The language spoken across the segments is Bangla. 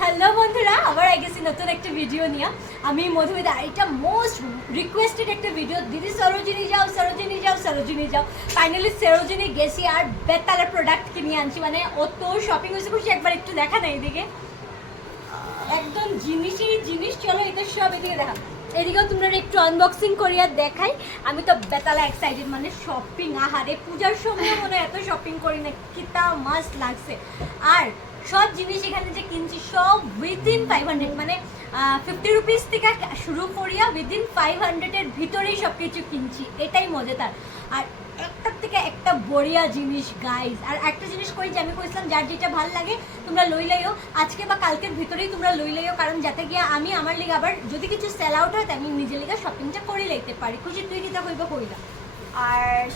হ্যালো বন্ধুরা, আবার গেছি নতুন একটা ভিডিও নিয়ে। আমি মধুমিতা, এটা মোস্ট রিকোয়েস্টেড একটা ভিডিও। দিদি সরোজিনী যাও, সরোজিনী যাও, সরোজিনী যাও। ফাইনালি সরোজিনী গেছি আর বেতালের প্রোডাক্ট কিনে আনছি। মানে অত শপিং হয়েছে, খুশি একবার একটু দেখা না এদিকে, একদম জিনিসই জিনিস। চলো এটা সব এদিকে দেখা, এদিকেও তোমরা একটু আনবক্সিং করিয়া দেখাই। আমি তো বেতালা এক্সাইটেড, মানে শপিং। আহারে পূজার সময় মনে এত শপিং করি না, কিতা মাস্ট লাগছে। আর সব জিনিস এখানে যে কিনছি সব উইদিন 500, মানে 50 রুপিস থেকে শুরু করিয়া উইদিন 500-এর ভিতরেই সব কিছু কিনছি। এটাই মজাদার। আর একটার থেকে একটা বড়িয়া জিনিস গাইজ। আর একটা জিনিস কই যে আমি কইছিলাম যার যেটা ভালো লাগে তোমরা লই লাইও, আজকে বা কালকের ভিতরেই তোমরা লই লাইও, কারণ যাতে গিয়ে আমি আমার লিগে আবার যদি কিছু সেল আউট হয় আমি নিজের লিগে শপিংটা করে লইতে পারি। খুশি তুই কিতা কইবা কইলা। আর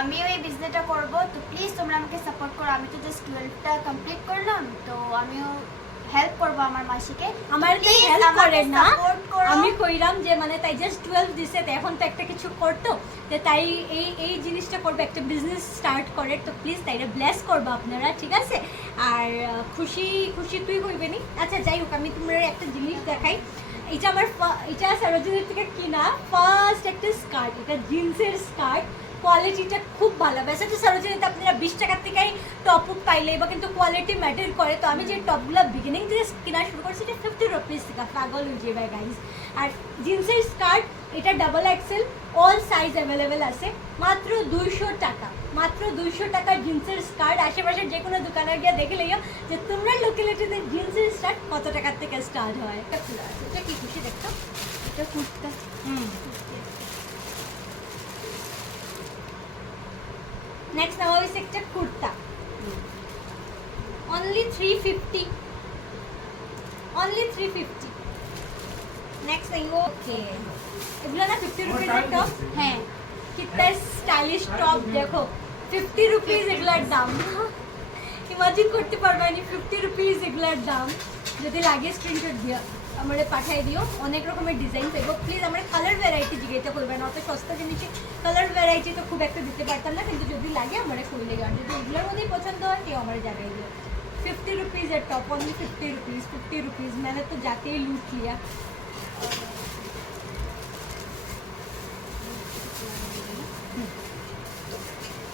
আমিও এই বিজনেসটা করব, তো প্লিজ তোমরা আমাকে সাপোর্ট করো। আমি তো জাস্ট 12টা কমপ্লিট করলাম, তো আমিও হেল্প করব আমার মাসিকে। আমার কি হেল্প করে না, আমি কইরাম যে মানে তাই জাস্ট 12 দিছে, তো এখন তো একটা কিছু করতো, যে তাই এই জিনিসটা করবে, একটা বিজনেস স্টার্ট করে। তো প্লিজ তাইরা ব্লেস করবা আপনারা, ঠিক আছে? আর খুশি খুশি তুই কইবেনি। আচ্ছা যাই হোক, আমি তোমরা একটা জিনিস দেখাই। এটা আমার এটা সরোজিনীর থেকে কিনা ফার্স্ট একটা স্কার্ট। এটা জিন্সের স্কার্ট, কোয়ালিটিটা খুব ভালো। বেশ তো সরোজিনীতে আপনারা 20 টাকার থেকেই টপ উপ পাইলে, বা কিন্তু কোয়ালিটি ম্যাটার করে। তো আমি যে টপগুলো বিগিনিং থেকে কেনা শুরু করছি এটা 50 রুপিস থেকে, পাগল হয়ে যাবে গাইজ। আর জিন্সের স্কার্ট এটা double XL, all size available আছে, মাত্র 200 টাকা। মাত্র 200 টাকার জিন্সের স্কার্ট। আশেপাশের যে কোনো দোকানে গিয়ে দেখে লইও যে তোমরা লোকালিটিতে জিন্সের স্কার্ট কত টাকার থেকে স্টার্ট হয়। এটা খোলা আছে, এটা কি খুশি দেখতো, এটা কুর্তা। নেক্সট নেওয়া হয়েছে একটা কুর্তা, অনলি 350, অনলি 350। নেক্সট নেই, ওকে এগুলো না 50 রুপিসের টপ। হ্যাঁ, কিतना স্টাইলিশ টপ দেখো, 50 রুপিস এগুলার দাম। ইমাজিন করতে পারবে না 50 রুপিস এগুলার দাম। যদি লাগে স্ক্রিনশট দিও, আমারে পাঠিয়ে দিও। অনেক রকমের ডিজাইন পাইব। প্লিজ আমার কালার ভ্যারাইটি জিজ্ঞাসা করবে না, অত সস্তা জিনিসে কালার ভ্যারাইটি তো খুব একটা দিতে পারতাম না, কিন্তু যদি লাগে আমার কইলে। আর যদি এগুলোর মধ্যেই পছন্দ হয় কেউ আমার জায়গায় দিও। 50 রুপিসের টপ, অনলি 50 রুপিস, 50 রুপিস। मैंने तो जाते ही लूट लिया।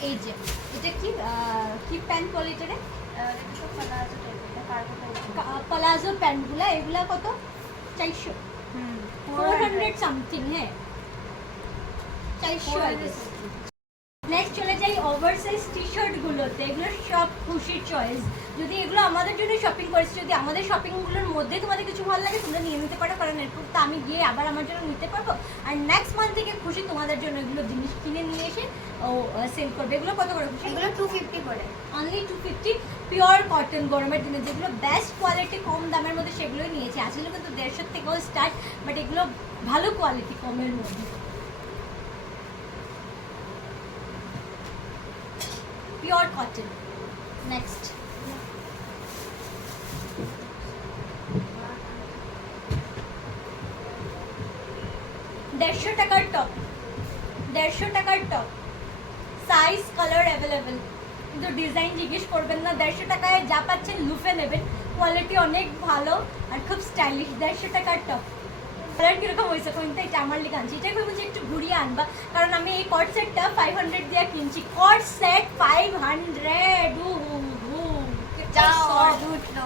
এই যে এটা কি কি প্যান্ট কোয়ালিটি রে? প্লাজো প্যান্টগুলা, এগুলা কত? 400, 400 সামথিং। হ্যাঁ 400। নেক্সট চলে যাই ওভারসাইজ টি শার্টগুলোতে। এগুলো সব খুশির চয়েস। যদি এগুলো আমাদের জন্য শপিং করেছি, যদি আমাদের শপিংগুলোর মধ্যে তোমাদের কিছু ভালো লাগে তোমরা নিয়ে নিতে পারো, কারণ এরপর তো আমি গিয়ে আবার আমার জন্য নিতে পারবো। আর নেক্সট মান্থ থেকে খুশি তোমাদের জন্য এগুলো জিনিস কিনে নিয়ে এসে ও সেল করবে। এগুলো কত করে খুশি? এগুলো 250 করে, অনলি 250। পিওর কটন, গরমের দিনে যেগুলো বেস্ট কোয়ালিটি কম দামের মধ্যে সেগুলোই নিয়েছি। আজকাল কিন্তু 150 থেকেও স্টার্ট, বাট এগুলো ভালো কোয়ালিটি কমের মধ্যে। Pure cotton. নেক্সট দেড়শো টাকার টপ, 150 টাকার টপ, সাইজ কালার অ্যাভেলেবেল, কিন্তু ডিজাইন জিজ্ঞেস করবেন না। 150 টাকায় যা পাচ্ছেন লুফে নেবেন, কোয়ালিটি অনেক ভালো আর খুব স্টাইলিশ। 150 টাকার টপ। কালার কিরকম হয়েছে কিন্তু এটা আমার লিখে আনছি, এটাই বলবো যে একটু ঘুরিয়ে আনবা, কারণ আমি এই কট সেটটা 500 দিয়ে কিনছি। কট সেট 500।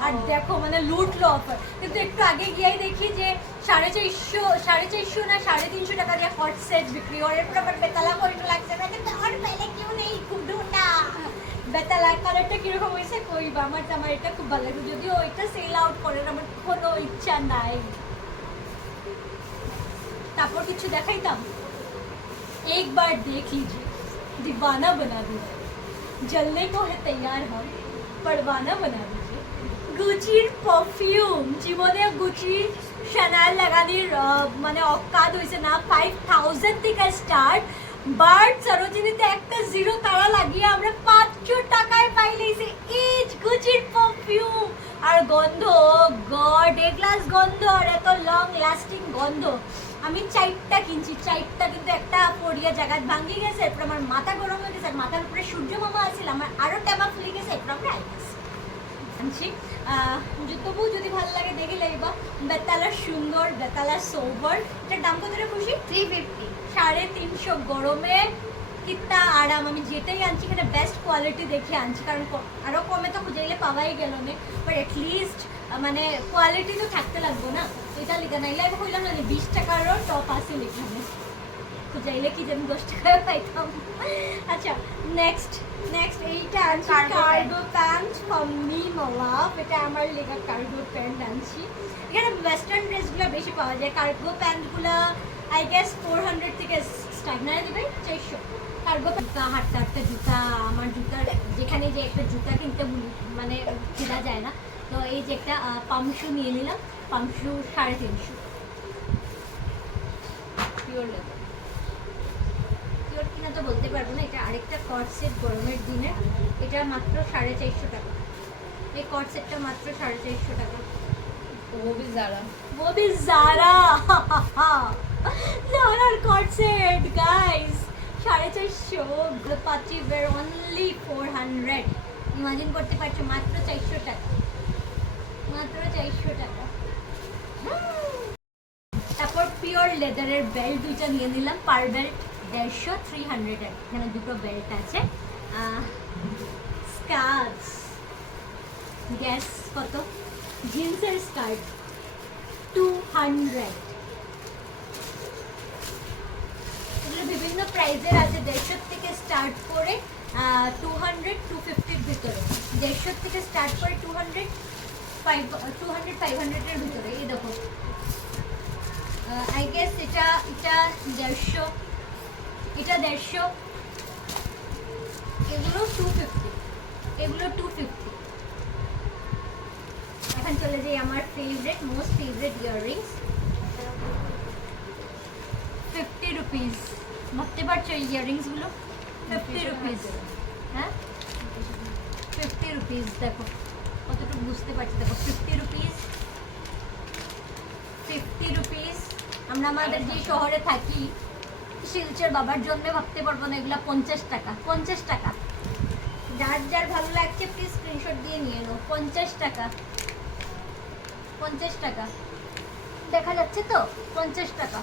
আর দেখো মানে লুটলো অফার। কিন্তু একটু আগে গিয়েই দেখি যে 450 না 350 টাকা দিয়ে হট সেট বিক্রি হয়। এরপর আবার বেতালা করে লাগছে না, কিন্তু আর পেলে কেউ নেই, খুব ঢুটা বেতালা। কালারটা কিরকম হয়েছে কইবা, আমার এটা খুব ভালো লাগে, যদিও এটা সেল আউট করে আমার কোনো ইচ্ছা নাই। তারপর কিছু দেখাইতাম, एक बार देख लीजिए दीवाना बना दीजिए, जलने को है तैयार हम, परवाना बना दीजिए। গুচির পারফিউম, জীবনে গুচি শ্যানেল লাগানির মানে অকাদ হয়েছে না। 5000 থেকে স্টার্ট, বাট সরোজিনীতে একটা জিরো তারা লাগিয়ে আমরা 500 টাকায় পাইলেছি ইচ গুচির পারফিউম। আর গন্ধ, গড এ গ্লাস গন্ধ, আর এত লং লাস্টিং গন্ধ। আমি 4টা কিনছি, 4টা কিন্তু একটা পড়িয়া জায়গায় ভাঙি গেছে। এরপর আমার মাথা গরম হয়ে গেছে, মাথার উপরে সূর্য মামা আসছিল, আমার আরো টেমা ফুলে গেছে। এরপর আমরা আনছি তবু যদি ভালো লাগে বেতালা সুন্দর, বেতালা সোভার। এটার দাম কত রে খুশি? 350 350 গরমে কিত্তা আরাম। আমি যেটাই আনছি এখানে বেস্ট কোয়ালিটি দেখে আনছি, কারণ আরও কমে তো খুঁজাইলে পাওয়াই গেল না, বাট অ্যাটলিস্ট মানে কোয়ালিটি তো থাকতে লাগবো না, এটা লিখে নাইলে আমি কইলাম না 20 টাকারও টপ আছে লিখানে, খুঁজাইলে কি যেন 10 টাকায় পাইতাম। আচ্ছা নেক্সট এইটা আনছি কার্গো প্যান্ট ফ্রম মি লাভ। এটা আমার লেখা কার্গো প্যান্ট আনছি। এখানে ওয়েস্টার্ন ড্রেসগুলো বেশি পাওয়া যায়, কার্গো প্যান্টগুলো আই গেস 400 থেকে স্টার্ট না দিবে 400। কার্গো জুতা, হাঁটতে হাঁটতে জুতা, আমার জুতার যেখানে যে একটা জুতা কিনতে মানে কেনা যায় না, তো এই যে একটা পামশু নিয়ে নিলাম, পামশু 350। পিওর লেদার, পিওর কিনা তো বলতে পারবো না। এটা আরেকটা কট সেট গরমের দিনে, এটা মাত্র 450 টাকা। এই কট সেটটা মাত্র 450 টাকা। वो भी ज़ारा জারার co-ord set guys 450। Party wear only 400। Imagine করতে পারছো, মাত্র 400 টাকা, মাত্র 400 টাকা। তারপর পিওর লেদারের বেল্ট দুইটা নিয়ে নিলাম, পার বেল্ট 150, 300 টাকা। এখানে দুটো বেল্ট আছে। স্কার্টস, গ্যাস কত? জিন্সের স্কার্ট 200। এগুলো বিভিন্ন প্রাইজের আছে, 150 থেকে স্টার্ট করে 200, 250-র ভিতরে। 150 থেকে স্টার্ট করে 200, 500-এর ভিতরে। এই দেখো, আই গেস এটা 150, এটা 150, এগুলো 250, এগুলো 250। এখন চলে যাই আমার favourite, most favourite earrings. 50 rupees. ভাবতে পারছো এই ইয়াররিংসগুলো 50 রুপিস? হ্যাঁ 50 রুপিস। দেখো কতটুকু বুঝতে পারছি, দেখো 50 রুপিস, 50 রুপিস। আমরা আমাদের যে শহরে থাকি শিলচর বাবার জন্য ভাবতে পারবো না, এগুলো 50 টাকা। 50 টাকা। যার যার ভালো লাগছে প্লিজ স্ক্রিনশট দিয়ে নিয়ে নাও। 50 টাকা, 50 টাকা। দেখা যাচ্ছে তো? 50 টাকা।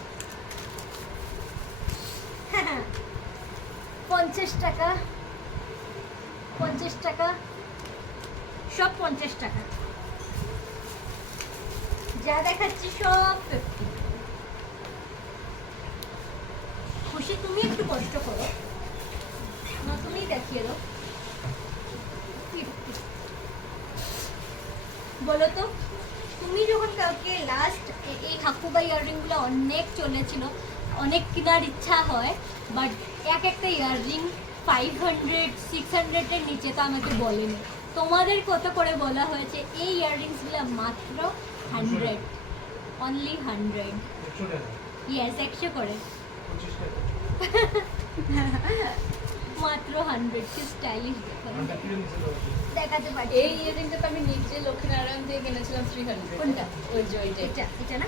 50 টাকা, 50 টাকা, সব 50 টাকা। যা দেখাচ্ছি সব 50। খুশি তুমি একটু কষ্ট করো না, তুমি দেখিয়ে দাও 50। বলো তো, তুমি যখন কাউকে লাস্ট এই হাকুবা ইয়াররিংগুলো অনেক চলেছিল, অনেক কেনার ইচ্ছা হয়, বাট একটা ইয়াররিং 500, 600-এর নিচে তো আমাকে বলেনি। তোমাদের কত করে বলা হয়েছে? এই ইয়াররিংসগুলো মাত্র 100, অনলি 100। ইয়েস 100 করে মাত্র 100। কি স্টাইলিশ দেখাতে পারি। এই ইয়ারিংটা তো আমি নিজে লক্ষ্মীনারায়ণ থেকে কিনেছিলাম 300। কোনটা? ওই যে ওইটা। এটা না,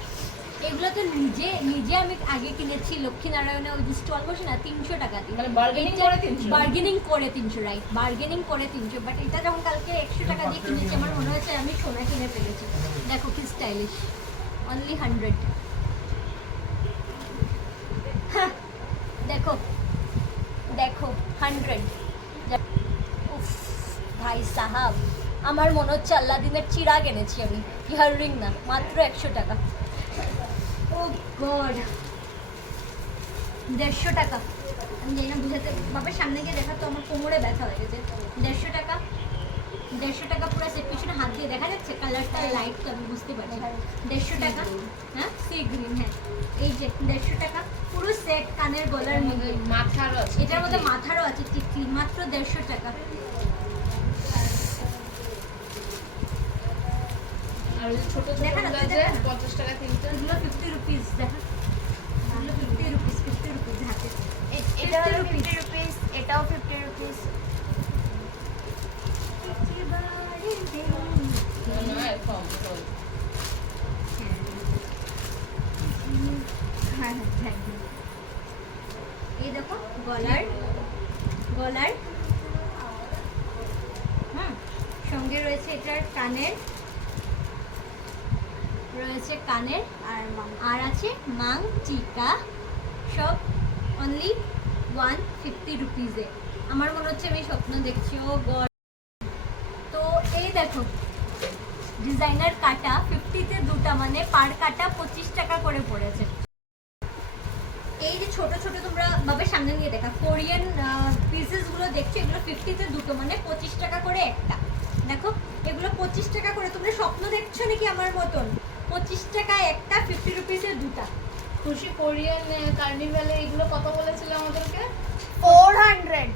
এগুলো তো নিজে আমি আগে কিনেছি লক্ষ্মীনারায়ণে, ওই যে স্টল বসে না 300 টাকা দিয়ে, মানে bargaining করে 300? বার্গেনিং করে 300, রাইট, বার্গেনিং করে 300। বাট এটা যখন কালকে 100 টাকা দিয়ে কিনেছি, আমার মনে হয়েছে আমি সোনা কিনে ফেলেছি। দেখো কি স্টাইলিশ, অনলি 100। দেখো দেখো 100। উফ ভাই সাহাব, আমার মনে হচ্ছে আল্লাদিনের চিরাগ এনেছি আমি, ইয়াররিং না, মাত্র 100 টাকা। ও গড, 150 টাকা। আমি জানি না বুঝাতে, বাবার সামনে গিয়ে দেখা তো আমার কোমরে ব্যথা হয়ে গেছে। 150 টাকা, 150 টাকা পুরো সেট। পিছনে হাত দিয়ে দেখা যাচ্ছে, কালারটা লাইট তো আমি বুঝতে পারছি। 150 টাকা। হ্যাঁ সি গ্রিন, হ্যাঁ এই যে 150 টাকা পুরো সেট, কানের গলার মধ্যে মাথারও আছে, এটার মধ্যে মাথারও আছে টিকলি, মাত্র 150 টাকা। আর ওই ছোট ছোট দেখা যাচ্ছে, আছে দেখা না? 50 টাকা তিনটা। এগুলো 50 রুপিস। দেখা, এগুলো 50 রুপিস, 50 রুপিস হাতে। এটা 50 রুপিস, এটাও 50 রুপিস। না না কম কম। হ্যাঁ হ্যাঁ, এই দেখো গলার সঙ্গে রয়েছে এটার কানের, রয়েছে কানের, আর আর আছে মাং টিকা, সব অনলি 150 রুপিজে। আমার মনে হচ্ছে আমি স্বপ্ন দেখছি। ও গড! তো এই দেখো ডিজাইনার কাটা 50-তে দুটা, মানে পার কাটা 25 টাকা করে পড়েছে। এই যে ছোট ছোট তোমরা বাবার সামনে নিয়ে দেখা কোরিয়ান পিসেসগুলো দেখছো, এগুলো 50-তে দুটো, মানে 25 টাকা করে একটা। দেখো এগুলো 25 টাকা করে। তোমরা স্বপ্ন দেখছো নাকি আমার মতন? 25 টাকা একটা, 50 রুপিসের দুটা। খুশি কোরিয়ান কার্নিভালে এগুলো কত বলেছিল আমাদেরকে? 400।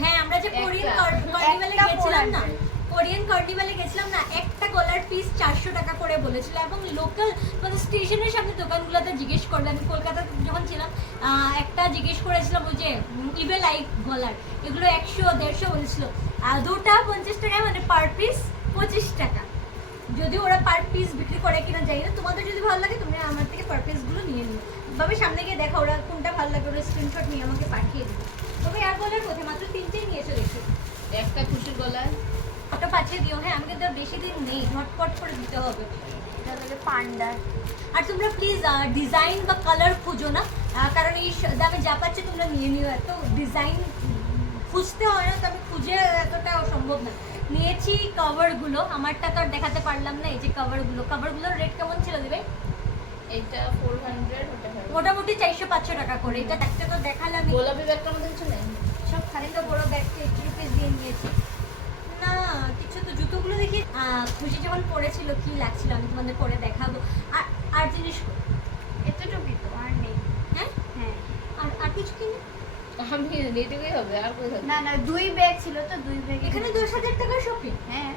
হ্যাঁ, আমরা যে কোরিয়ান কার্নিভালে একটা গেছিলাম না, 400 কোরিয়ান কার্নিভালে গেছিলাম না, একটা গলার পিস 400 টাকা করে বলেছিল। এবং লোকাল মানে স্টেশনের সামনে দোকানগুলোতে জিজ্ঞেস করলে, আমি কলকাতাতে যখন ছিলাম একটা জিজ্ঞেস করেছিলাম ওই যে ইবে লাইক গলার, এগুলো 100-150 বলেছিল। দুটা 50 টাকায়, মানে পার পিস 25 টাকা। যদি ওরা পার পিস বিক্রি করে কিনা জানি না। তোমাদের যদি ভালো লাগে তোমরা আমার থেকে পার পিসগুলো নিয়ে নিও। তবে সামনে গিয়ে দেখা ওরা কোনটা ভালো লাগে, ওরা স্ক্রিনশট নিয়ে আমাকে পাঠিয়ে দিবে। তবে আর গলার কোথায় মাত্র 3টেই নিয়েছো দেখি। একটা খুশির গলায় ওটা পাঠিয়ে দিও। হ্যাঁ, আমাকে তো বেশি দিন নেই, ঝটপট করে দিতে হবে। এটা হলো পান্ডা। আর তোমরা প্লিজ ডিজাইন বা কালার খুঁজো না, কারণ এই দামে যা পাচ্ছে তোমরা নিয়ে নিও। এত ডিজাইন খুঁজতে হয় না, তো আমি খুঁজে এতটা অসম্ভব না। নিয়েছি কভারগুলো, আমারটা তো আর দেখাতে পারলাম না। এই যে কভারগুলোর রেট কেমন ছিল দিবে? এইটা 400, ওটা 500। মোটামুটি 400-500 টাকা করে। এটা একটা তো দেখালাম। গোলাপি ব্যাগটার মধ্যে কিছু নেই? সব খালি তো বড় ব্যাগটা 80 রুপিস দিয়ে নিয়েছি। না কিছু তো, জুতোগুলো দেখি খুশি যখন পরেছিল কি লাগছিল, আমি তোমাদের পরে দেখাবো। আর আর জিনিস এতটুকুই তো, আর নেই। হ্যাঁ, হ্যাঁ, আর কিছু কিনি? আমি এইটুকুই হবে, আর কোথায়? না 2 ব্যাগ ছিল তো, 2 ব্যাগ এখানে 10,000 টাকার শপিং। হ্যাঁ